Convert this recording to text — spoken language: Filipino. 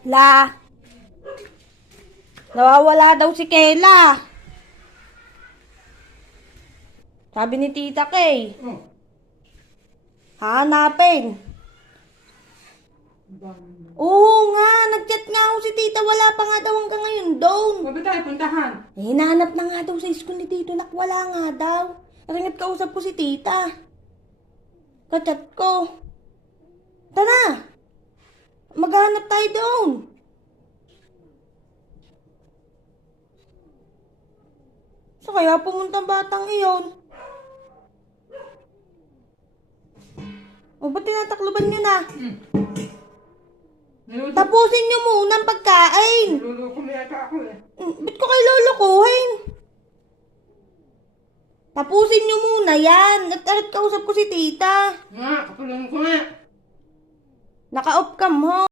La, nawawala daw si Kela. Sabi ni Tita Kay. Oh. Hahanapin. Oo nga, nag-chat nga ako si Tita. Wala pa nga daw hanggang ngayon doon. Sabi tayo, puntahan. Hinahanap na nga daw sa school ni Tito. Nakwala nga daw. Naringat kausap ko si Tita. Kachat ko. Tara. Maghanap tayo doon. So kaya pumunta ang batang iyon? O ba't tinatakloban nyo na? Tapusin nyo muna ang pagkain. Niluloko mo yata ako eh. Ba't ko kayo lulukuhin? Tapusin nyo muna yan. At kausap ko si Tita. Nga, kapulong ko nga. Naka-off cam ho.